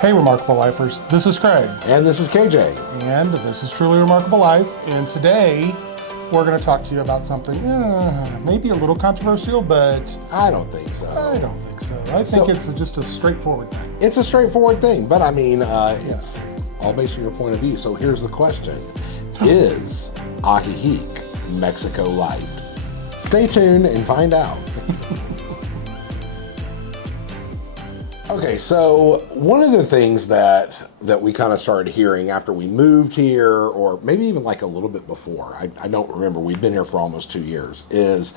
Hey Remarkable Lifers, this is Craig. And this is KJ. And this is Truly Remarkable Life. And today we're going to talk to you about something maybe a little controversial, but I don't think so. I don't think so. I think it's just a straightforward thing. It's a straightforward thing, but I mean, it's all based on your point of view. So here's the question. Is Ajijic Mexico Lite? Stay tuned and find out. Okay, so one of the things that we kind of started hearing after we moved here, or maybe even like a little bit before, I don't remember, we've been here for almost 2 years, is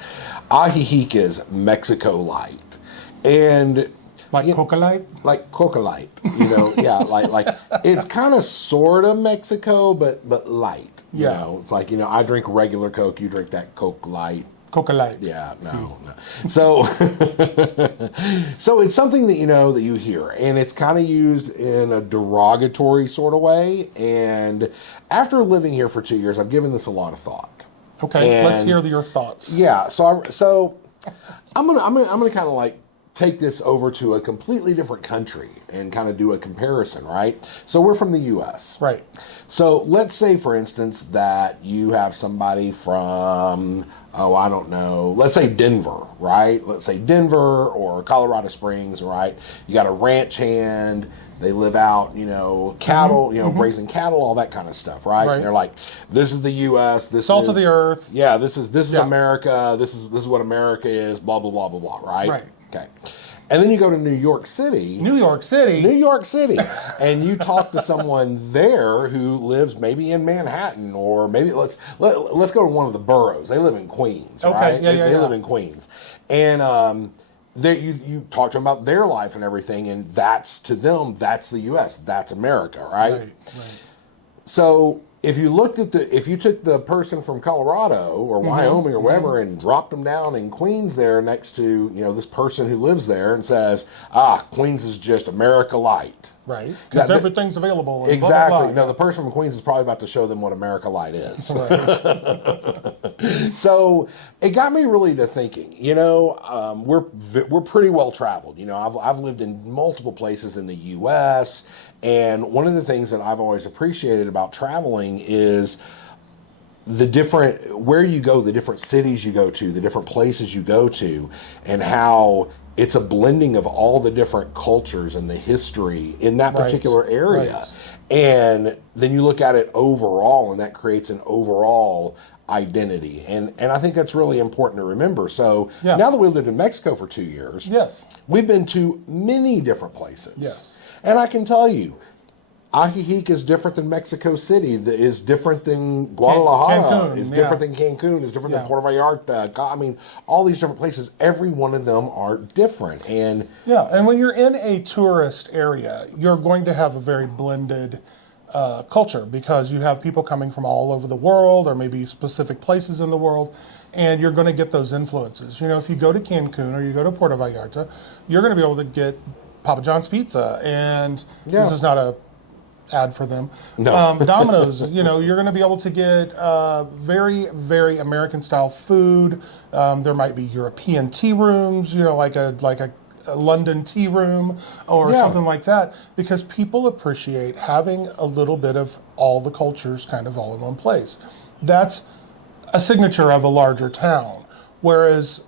Ajijic is Mexico Lite. And like Coca Light? Like Coca Light, yeah, like it's kind of sort of Mexico, but light. You know, it's like, I drink regular Coke, you drink that Coke Light. Coca Light. Yeah, no. So, so it's something that that you hear, and it's kind of used in a derogatory sort of way. And after living here for 2 years, I've given this a lot of thought. Okay, let's hear your thoughts. Yeah, so I'm gonna kind of like take this over to a completely different country and kind of do a comparison, right? So we're from the U.S. Right. So let's say, for instance, that you have somebody from, I don't know, let's say Denver, right? Let's say Denver or Colorado Springs, right? You got a ranch hand, they live out, cattle, raising cattle, all that kind of stuff, right? And they're like, this is the U.S., this Salt is of the earth. Yeah, this is America, this is what America is, blah, blah, blah, blah, blah, right? Right. Okay. And then you go to New York City, and you talk to someone there who lives maybe in Manhattan, or maybe let's go to one of the boroughs. They live in Queens, right? They live in Queens, and you talk to them about their life and everything, and that's, to them, that's the U.S., that's America, right? So if you took the person from Colorado or Wyoming or wherever and dropped them down in Queens there next to, this person who lives there and says, Queens is just America Light. Right, because everything's available. Exactly. Blah, blah, blah. No, the person from Queens is probably about to show them what America Light is. So it got me really to thinking, we're pretty well traveled. I've lived in multiple places in the U.S., and one of the things that I've always appreciated about traveling is where you go, the different cities you go to, the different places you go to, and how it's a blending of all the different cultures and the history in that particular area. Right. And then you look at it overall, and that creates an overall identity. And I think that's really important to remember. So now that we've lived in Mexico for 2 years, we've been to many different places. Yes. And I can tell you, Ajijic is different than Mexico City, is different than Guadalajara, Cancun, is different than Cancun, is different than Puerto Vallarta. I mean, all these different places, every one of them are different. And when you're in a tourist area, you're going to have a very blended culture, because you have people coming from all over the world, or maybe specific places in the world, and you're going to get those influences. If you go to Cancun or you go to Puerto Vallarta, you're going to be able to get Papa John's pizza, and this is not a ad for them. No. Domino's, you're going to be able to get very, very American style food. There might be European tea rooms, like a London tea room or something like that, because people appreciate having a little bit of all the cultures kind of all in one place. That's a signature of a larger town. Whereas,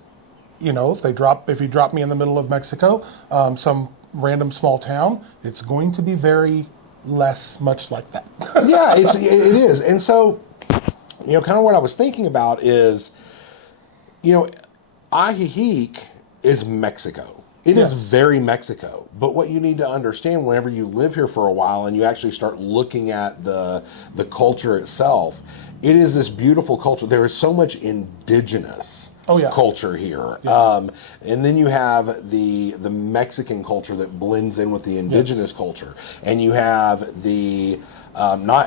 if you drop me in the middle of Mexico, some random small town, it's going to be very much like that. It is. And so, kind of what I was thinking about is, Ajijic is Mexico. It is very Mexico. But what you need to understand whenever you live here for a while and you actually start looking at the culture itself, it is this beautiful culture. There is so much indigenous culture here. And then you have the Mexican culture that blends in with the indigenous culture. And you have the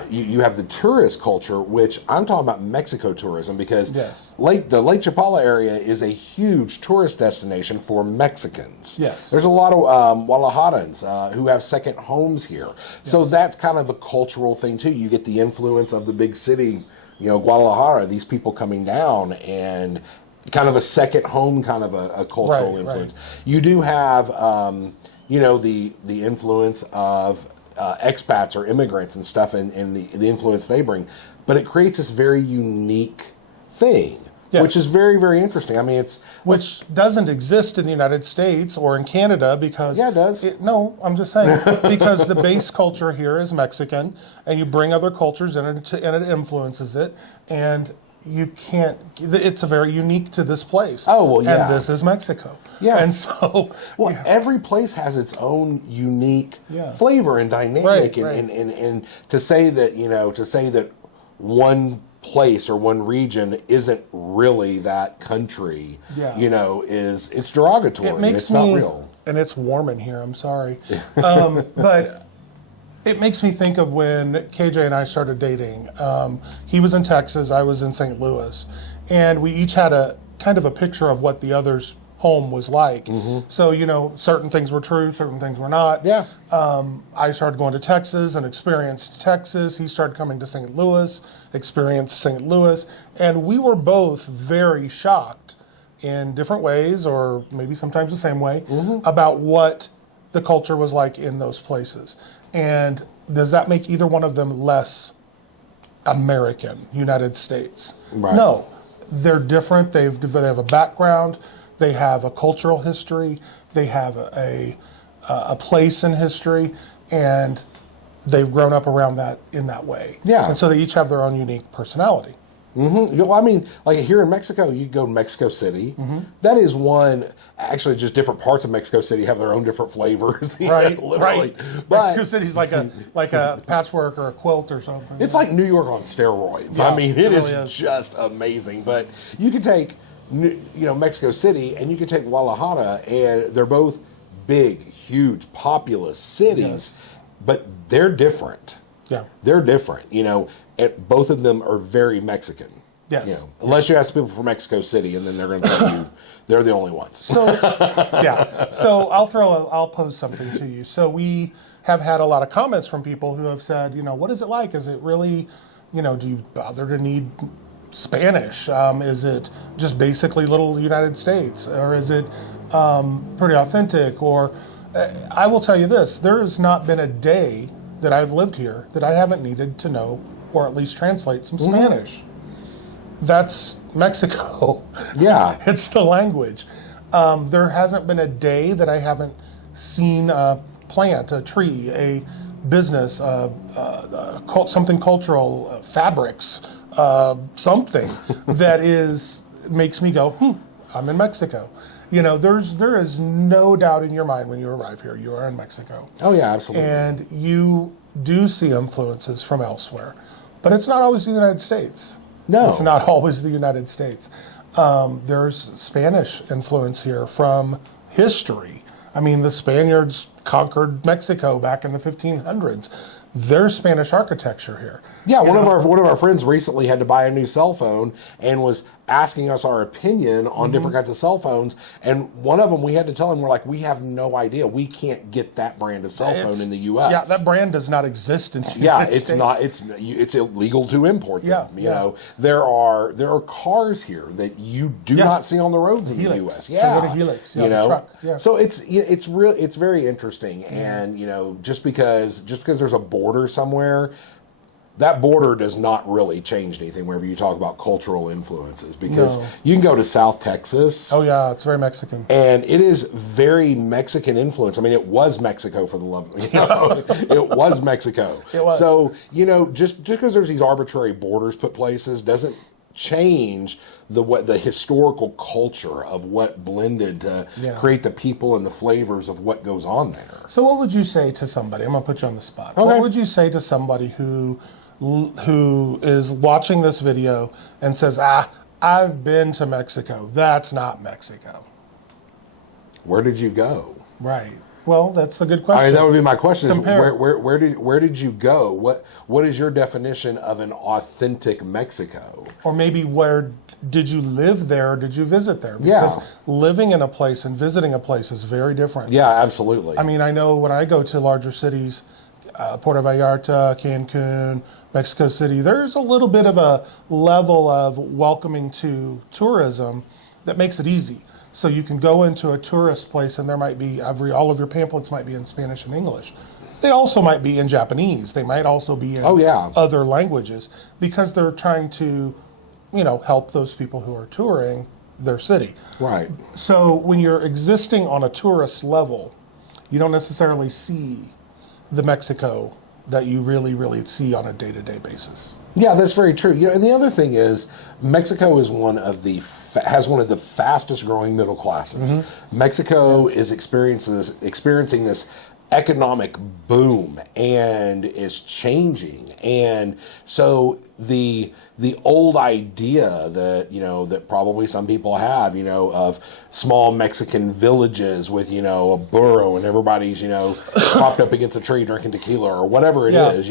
you have the tourist culture, which I'm talking about Mexico tourism, because the Lake Chapala area is a huge tourist destination for Mexicans. There's a lot of Guadalajarans who have second homes here. So that's kind of a cultural thing too. You get the influence of the big city, Guadalajara, these people coming down, and kind of a second home, kind of a cultural influence. You do have the influence of expats or immigrants and stuff, and the influence they bring, but it creates this very unique thing. Yes. Which is very, very interesting. I mean, which doesn't exist in the United States or in Canada because... Yeah, it does. No, I'm just saying. Because the base culture here is Mexican, and you bring other cultures in it, and it influences it, and you can't... It's very unique to this place. Oh, well, yeah. And this is Mexico. Yeah. And so... Well, every place has its own unique flavor and dynamic, and to say that, one place or one region isn't really that country, it's derogatory. It's not real. And it's warm in here, I'm sorry. But it makes me think of when KJ and I started dating. He was in Texas, I was in St. Louis, and we each had a kind of a picture of what the other's home was like. So, certain things were true, certain things were not. Yeah. I started going to Texas and experienced Texas. He started coming to St. Louis, experienced St. Louis. And we were both very shocked in different ways, or maybe sometimes the same way, about what the culture was like in those places. And does that make either one of them less American, United States? Right. No. They're different. They have a background. They have a cultural history. They have a place in history, and they've grown up around that in that way. Yeah. And so they each have their own unique personality. Well, I mean, like here in Mexico, you go to Mexico City. That is one. Actually, just different parts of Mexico City have their own different flavors. Right. Literally. Right. But Mexico City's like a patchwork or a quilt or something. It's like New York on steroids. Yeah, I mean, it really is just amazing. But you can take, Mexico City, and you can take Guadalajara, and they're both big, huge, populous cities, but they're different. Yeah. They're different. Both of them are very Mexican. Yes. Unless you ask people from Mexico City, and then they're going to tell you they're the only ones. So, yeah. So I'll pose something to you. So we have had a lot of comments from people who have said, what is it like? Is it really, do you bother to need Spanish? Is it just basically little United States? Or is it pretty authentic? Or I will tell you this, there has not been a day that I've lived here that I haven't needed to know or at least translate some Spanish. That's Mexico. Yeah. It's the language. There hasn't been a day that I haven't seen a plant, a tree, a business, something cultural, fabrics, something that makes me go, I'm in Mexico. There is no doubt in your mind when you arrive here, you are in Mexico. Oh yeah, absolutely. And you do see influences from elsewhere, but it's not always the United States. No. It's not always the United States. There's Spanish influence here from history. I mean, the Spaniards conquered Mexico back in the 1500s. There's Spanish architecture here. Yeah, one of our friends recently had to buy a new cell phone and was asking us our opinion on different kinds of cell phones. And one of them, we had to tell him, we're like, we have no idea. We can't get that brand of cell phone in the U.S. Yeah, that brand does not exist in the United States. It's illegal to import them. Yeah. There are cars here that you do not see on the roads in the U.S. Yeah, Helix. Yeah, the truck. Yeah. So it's very interesting. And just because there's a border somewhere, that border does not really change anything whenever you talk about cultural influences, because you can go to South Texas. Oh yeah, it's very Mexican. And it is very Mexican influence. I mean, it was Mexico for the love of it was Mexico. It was. So, just because there's these arbitrary borders put places doesn't change the historical culture of what blended to create the people and the flavors of what goes on there. So what would you say to somebody, I'm going to put you on the spot. Okay. What would you say to somebody who is watching this video and says, I've been to Mexico. That's not Mexico. Where did you go? Right. Well, that's a good question. I mean, that would be my question. Compare. Is where did you go? What is your definition of an authentic Mexico? Or maybe where did you live there? Or did you visit there? Because living in a place and visiting a place is very different. Yeah, absolutely. I mean, I know when I go to larger cities, Puerto Vallarta, Cancun, Mexico City, there's a little bit of a level of welcoming to tourism that makes it easy. So you can go into a tourist place and there might be all of your pamphlets might be in Spanish and English. They also might be in Japanese. They might also be in other languages because they're trying to, help those people who are touring their city. Right. So when you're existing on a tourist level, you don't necessarily see the Mexico that you really, really see on a day-to-day basis. Yeah, that's very true. And the other thing is, Mexico is has one of the fastest growing middle classes. Mexico is experiencing this economic boom and is changing. And so the old idea that that probably some people have of small Mexican villages with a burro and everybody's propped up against a tree drinking tequila or whatever it is.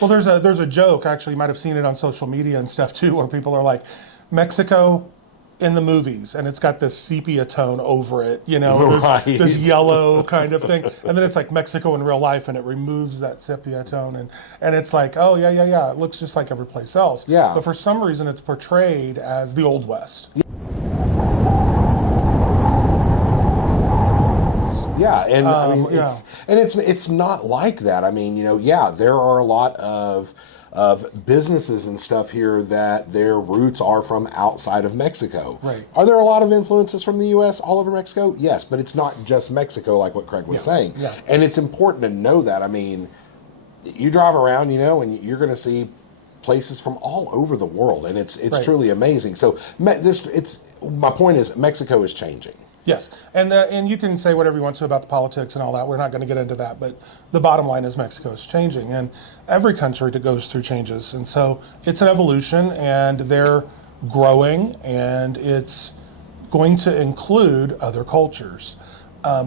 Well, there's a joke, actually, you might have seen it on social media and stuff too, where people are like, Mexico in the movies, and it's got this sepia tone over it, this yellow kind of thing, and then it's like Mexico in real life, and it removes that sepia tone, and it's like, oh yeah, it looks just like every place else. Yeah. But for some reason, it's portrayed as the Old West. Yeah, and it's not like that. I mean, there are a lot of businesses and stuff here that their roots are from outside of Mexico. Right. Are there a lot of influences from the U.S. all over Mexico? Yes, but it's not just Mexico like what Craig was saying. Yeah. And it's important to know that. I mean, you drive around, and you're going to see places from all over the world, and it's truly amazing. So my point is, Mexico is changing. Yes, and you can say whatever you want to about the politics and all that. We're not going to get into that, but the bottom line is Mexico is changing, and every country that goes through changes, and so it's an evolution, and they're growing, and it's going to include other cultures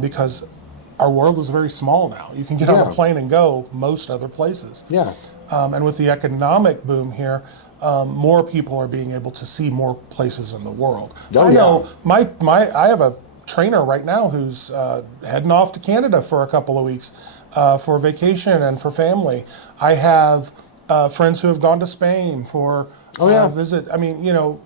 because our world is very small now. You can get on a plane and go most other places. Yeah, and with the economic boom here, more people are being able to see more places in the world. I know I have a trainer right now who's heading off to Canada for a couple of weeks for vacation and for family. I have friends who have gone to Spain for visit. I mean,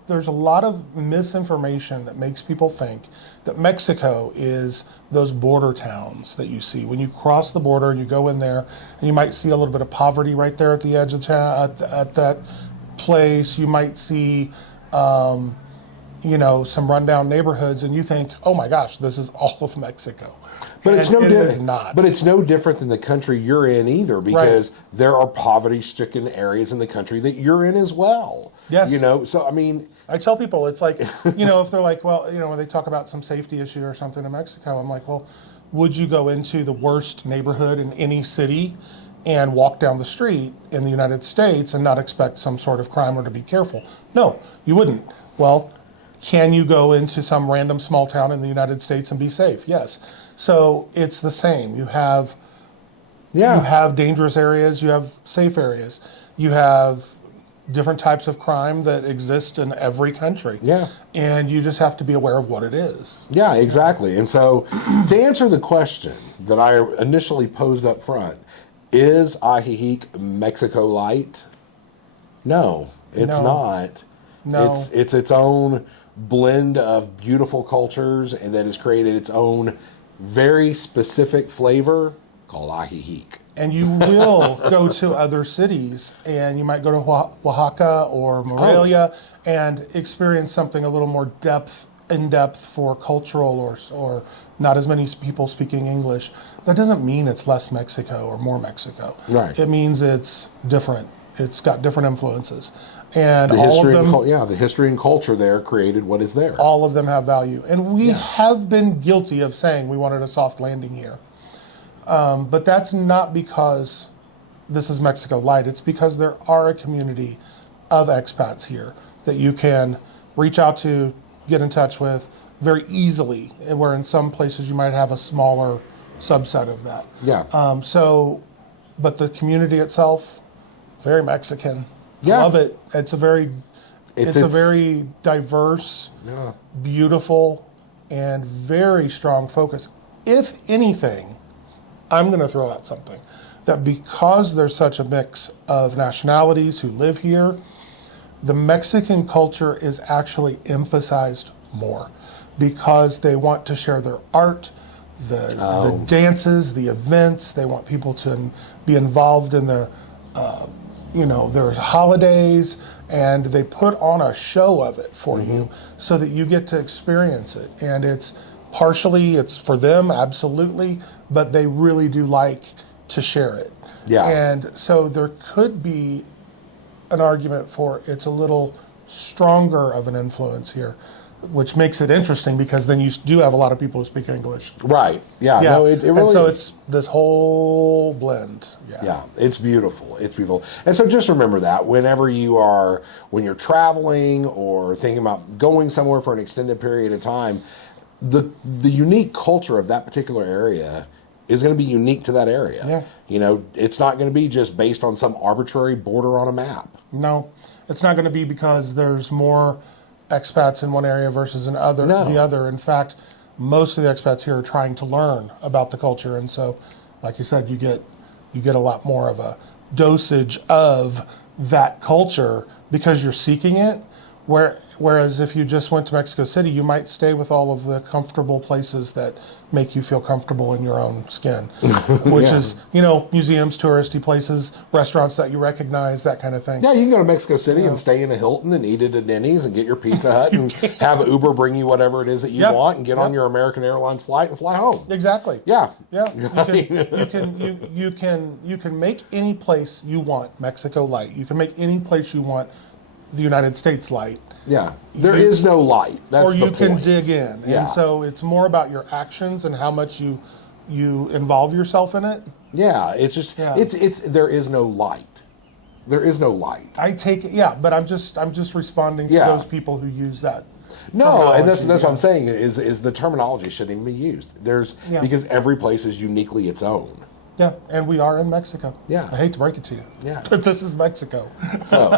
there's a lot of misinformation that makes people think that Mexico is those border towns that you see. When you cross the border and you go in there, and you might see a little bit of poverty right there at the edge of town, at that place. You might see some rundown neighborhoods, and you think, oh my gosh, this is all of Mexico. But it is not. But it's no different than the country you're in either, because there are poverty-stricken areas in the country that you're in as well. Yes. So I mean, I tell people, it's like, if they're like, well, when they talk about some safety issue or something in Mexico, I'm like, well, would you go into the worst neighborhood in any city and walk down the street in the United States and not expect some sort of crime or to be careful? No, you wouldn't. Well, can you go into some random small town in the United States and be safe? Yes. So it's the same. You have dangerous areas, you have safe areas, you have different types of crime that exist in every country. Yeah. And you just have to be aware of what it is. Yeah, exactly. And so to answer the question that I initially posed up front, is Ajijic Mexico Lite? No, it's not. No. It's its own blend of beautiful cultures, and that has created its own very specific flavor called Ajijic. And you will go to other cities, and you might go to Oaxaca or Morelia and experience something a little more in depth for cultural or not as many people speaking English. That doesn't mean it's less Mexico or more Mexico. Right. It means it's different. It's got different influences. And the all of them, the history and culture there created what is there. All of them have value. And we have been guilty of saying we wanted a soft landing here. But that's not because this is Mexico Light. It's because there are a community of expats here that you can reach out to, get in touch with very easily, where in some places you might have a smaller subset of that. Yeah. But the community itself, very Mexican. Yeah. Love it. It's a very diverse, beautiful, and very strong focus. If anything, I'm going to throw out something, that because there's such a mix of nationalities who live here, the Mexican culture is actually emphasized more. because they want to share their art, the dances, the events. They want people to be involved in their their holidays, and they put on a show of it for you so that you get to experience it. And it's for them, absolutely, but they really do like to share it. Yeah. And so there could be an argument for it's a little stronger of an influence here, which makes it interesting because then you do have a lot of people who speak English. Right. Yeah. No, it really and so is. it's this whole blend. Yeah, it's beautiful. It's beautiful. And so just remember that when you're traveling or thinking about going somewhere for an extended period of time, the unique culture of that particular area is going to be unique to that area. Yeah. It's not going to be just based on some arbitrary border on a map. No, it's not going to be because there's more expats in one area versus the other. In fact, most of the expats here are trying to learn about the culture, and so, like you said, you get a lot more of a dosage of that culture because you're seeking it. Whereas if you just went to Mexico City, you might stay with all of the comfortable places that make you feel comfortable in your own skin, which is, museums, touristy places, restaurants that you recognize, that kind of thing. Yeah, you can go to Mexico City and stay in a Hilton and eat at a Denny's and get your Pizza Hut and have Uber bring you whatever it is that you want and get on your American Airlines flight and fly home. Exactly. Yeah. Yeah. You can make any place you want Mexico light. You can make any place you want the United States light. Yeah, there is no light. That's the point. Or you can dig in. Yeah. And so it's more about your actions and how much you involve yourself in it. Yeah, it's just it's there is no light. There is no light. I take it, but I'm just responding to those people who use that. No, and that's what I'm saying is the terminology shouldn't even be used. Because every place is uniquely its own. Yeah, and we are in Mexico. Yeah. I hate to break it to you. Yeah. But this is Mexico. So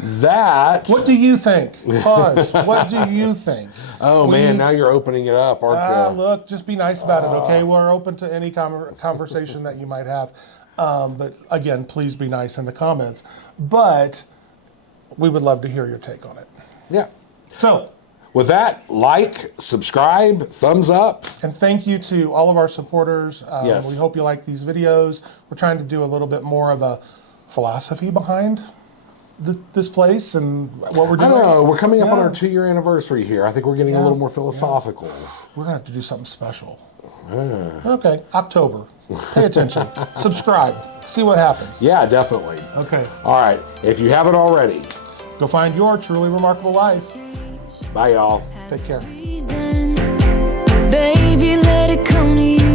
that. What do you think? Pause. What do you think? Oh man, now you're opening it up, aren't you? Look, just be nice about it, okay? We're open to any conversation that you might have. But again, please be nice in the comments. But we would love to hear your take on it. Yeah. So, with that, subscribe, thumbs up. And thank you to all of our supporters. Yes. We hope you like these videos. We're trying to do a little bit more of a philosophy behind this place and what we're doing. I don't know. We're coming up on our 2-year anniversary here. I think we're getting a little more philosophical. We're going to have to do something special. Okay, October. Pay attention. Subscribe. See what happens. Yeah, definitely. Okay. All right. If you haven't already, go find your truly remarkable life. Bye, y'all. Take care. Baby, let it come to you.